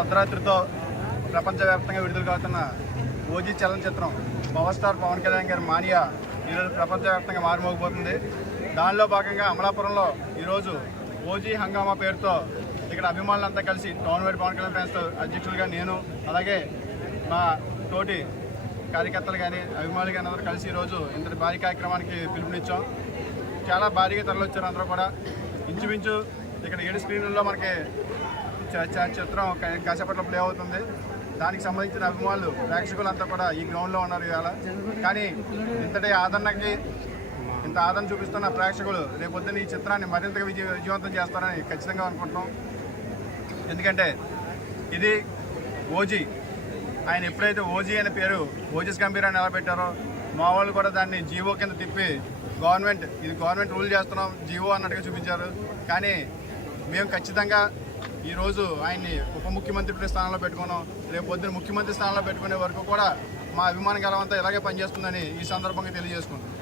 అర్ధరాత్రితో ప్రపంచవ్యాప్తంగా విడుదల కావుతున్న ఓజీ చలనచిత్రం పవర్ స్టార్ పవన్ కళ్యాణ్ గారి మానియా ఈరోజు ప్రపంచవ్యాప్తంగా మారుమోగిపోతుంది. దానిలో భాగంగా అమలాపురంలో ఈరోజు ఓజీ హంగామా పేరుతో ఇక్కడ అభిమానులంతా కలిసి town wide Pawan Kalyan fans అధ్యక్షులుగా నేను, అలాగే మా తోటి కార్యకర్తలు కానీ అభిమానులు కానీ అందరూ కలిసి ఈరోజు ఇంతటి భారీ కార్యక్రమానికి పిలుపునిచ్చాం. చాలా భారీగా తరలిచ్చారు అందరూ కూడా. ఇంచుమించు ఇక్కడ 7 స్క్రీన్లలో మనకి చిత్రం కాసేపట్లో ప్లే అవుతుంది. దానికి సంబంధించిన అభిమానులు ప్రేక్షకులంతా కూడా ఈ గ్రౌండ్లో ఉన్నారు ఇవాళ. కానీ ఇంతటి ఇంత ఆదరణ చూపిస్తున్న ప్రేక్షకులు రేపొద్దున ఈ చిత్రాన్ని మరింతగా విజయవంతం చేస్తారని ఖచ్చితంగా అనుకుంటున్నాం. ఎందుకంటే ఇది ఓజీ, ఆయన ఎప్పుడైతే ఓజీ అనే పేరు ఓజస్ గంభీర్ అని ఎలా పెట్టారో మా వాళ్ళు కూడా దాన్ని జీవో కింద తిప్పి ఇది గవర్నమెంట్ రూల్ చేస్తున్నాం జీవో అన్నట్టుగా చూపించారు. కానీ మేము ఖచ్చితంగా ఈరోజు ఆయన్ని ఉప ముఖ్యమంత్రి స్థానంలో పెట్టుకున్నాం. రేపు పొద్దున ముఖ్యమంత్రి స్థానంలో పెట్టుకునే వరకు కూడా మా అభిమాన గలవంతా ఇలాగే పనిచేస్తుందని ఈ సందర్భంగా తెలియజేసుకుంటాం.